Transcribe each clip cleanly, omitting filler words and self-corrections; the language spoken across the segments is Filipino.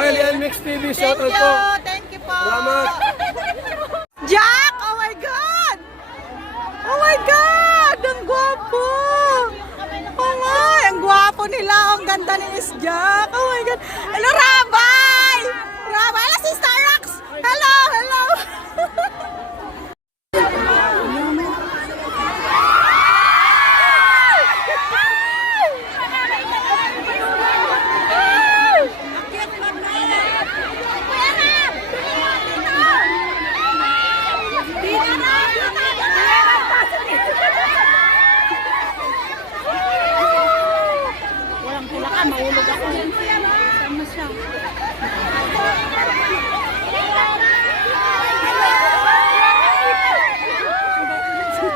Ay, Mix TV, shout out po. Thank you po. Salamat. Jack! Oh my God! Oh my God! Ang gwapo! Oh my! Ang gwapo nila. Ang ganda ni Miss Jack. Oh my God! Hello, Rabay! Rabay! Hello, Sister Rox! Hello! Hello! Maulog ako. Sama siya.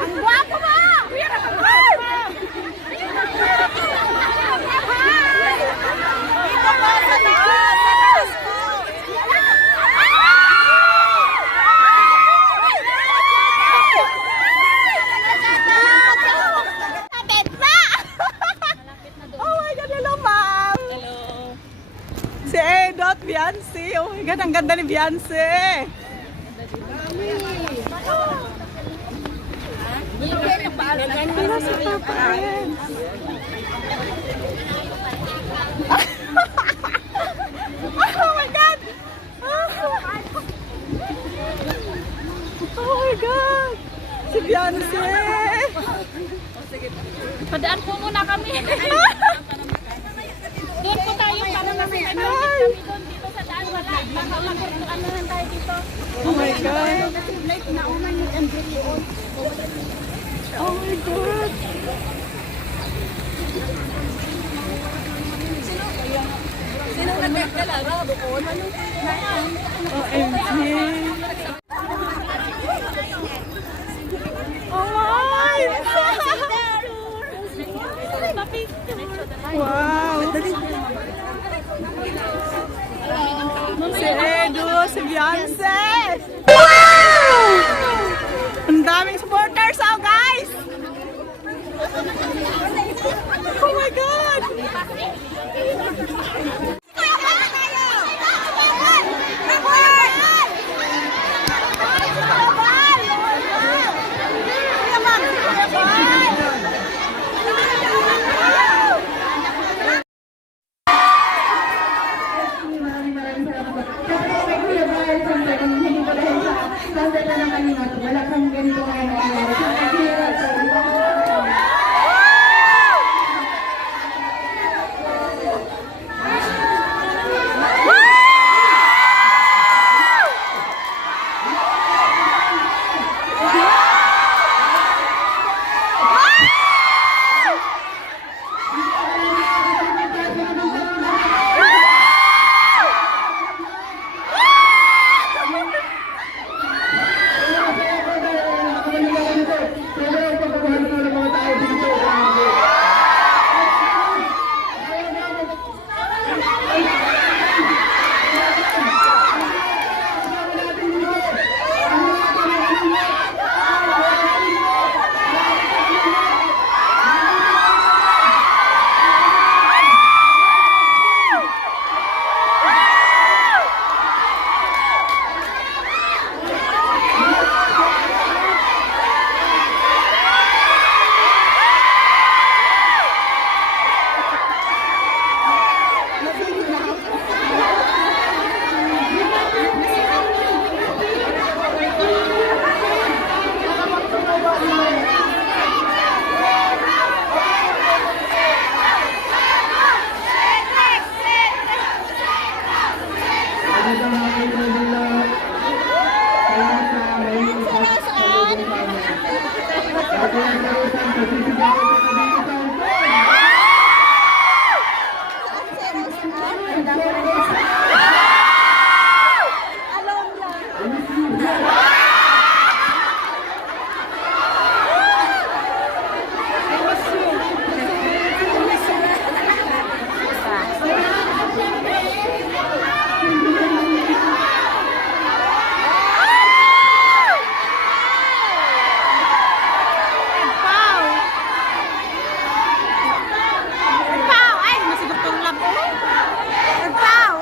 Ang gwapo mo! Dito po sa taas po. Oh my God, hello ma'am. Hello. Si Edot, Beyonce. Oh my God, ang ganda ni Beyonce. Wala si Papa Ren. Oh my God. Oh my God. Si Beyonce. Padaan po muna kami. Doon po tayo para makita kami doon dito sa daan. Wala. Baka makurtuan na lang tayo dito. Oh my God. Kasi like nauna ni Andre yun. Oh my God. Sino nagkakala? Doon. OMG. Oh my! Wow! Si Edu, si Beyonce! Wow! Ang daming supporters, oh guys! Oh my God! Wala kang ganito ngayon nangyayari. Wow!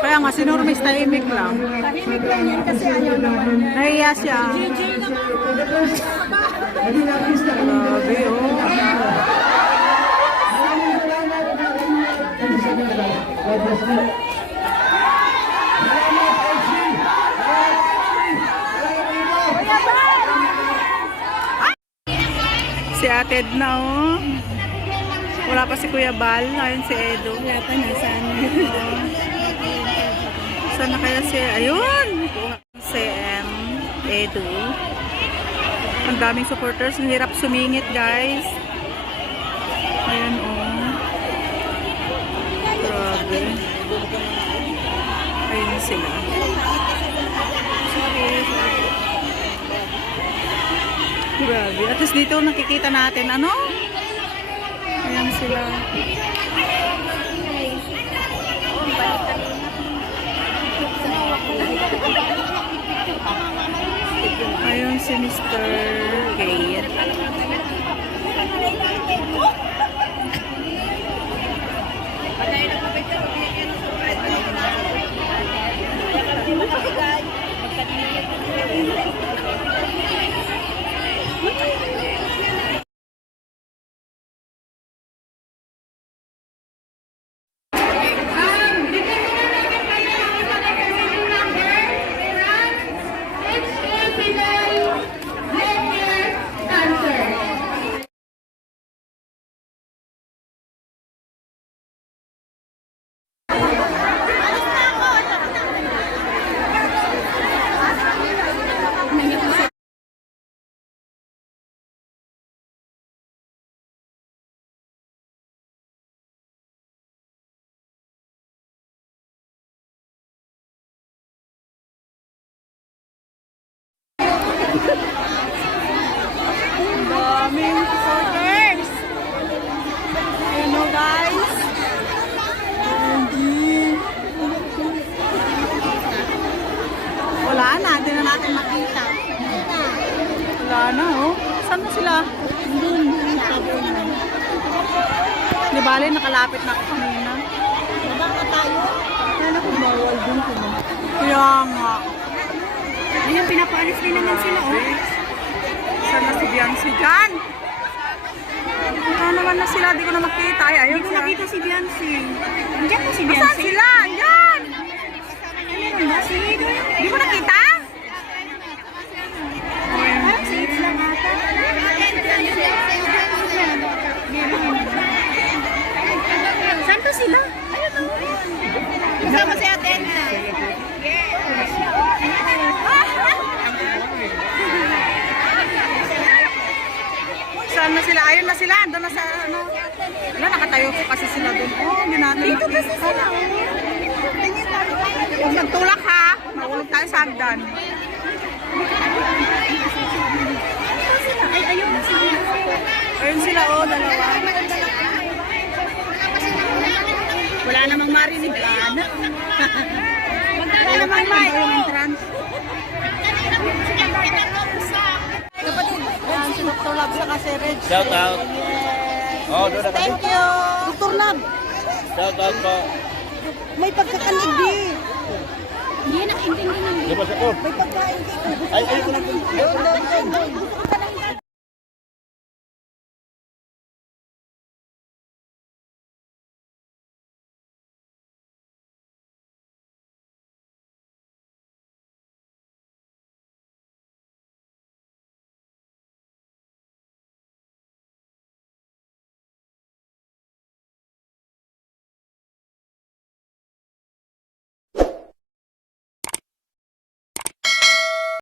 Kaya nga, si Normis tahimik lang. Tahimik lang yan kasi ayaw naman niya. Nahiya siya. Grabe, oh. Si Ate Edna, oh. Wala pa si Kuya Bal. Ayun si Edo. Wala pa nasaan. Saan na kaya si... Ayun! Si Edo. Ang daming supporters. Ang hirap sumingit, guys. Ayun, oh. Grabe. Ayun sila. Grabe. At least dito nakikita natin, ano? Ayan sila. Ayun si Mr. Kate. Daming supporters. Ayan o, guys. Wala na, hindi na natin makita. Wala na, oh. Saan na sila? Di bale, nakalapit na ako kanina. Baka tayo. Kaya ko bawal dun ko. Kaya nga. Ayun, pinapaalis din naman sila, oh. Saan na si Biancy dyan? Saan naman na sila? Di ko na makita. Ay, ayun Hindi ko sila. nakita si Biancy. Andiyan po si Saan Biancy. sila? Yan! Ano ba? Si Edo. Di mo nakita? Si Edo lang ata. Saan to sila? Ayun, oh. Kasama si Ate Edna. Saan na sila? Ayun na sila. Doon na sa ano. Wala, nakatayo po kasi sila doon. Oh, hindi natin Dito kasi makita. sila, oh. Huwag magtulak ha. Mahulog tayo sa hagdan. Ay, ayun na sila. Ayun sila, oh, dalawa. Wala namang marinig. Wala namang mic. Entrance. Kapatid, yan si Dr. Lab sa kasi Reg. Shout out. Oh, doon na kami. Thank you. Dr. Lab, Shout out po. may pagkakanig di. Hindi na, hindi na. Di ba sa ko? May pagkain dito. Ay, ko lang. Doon.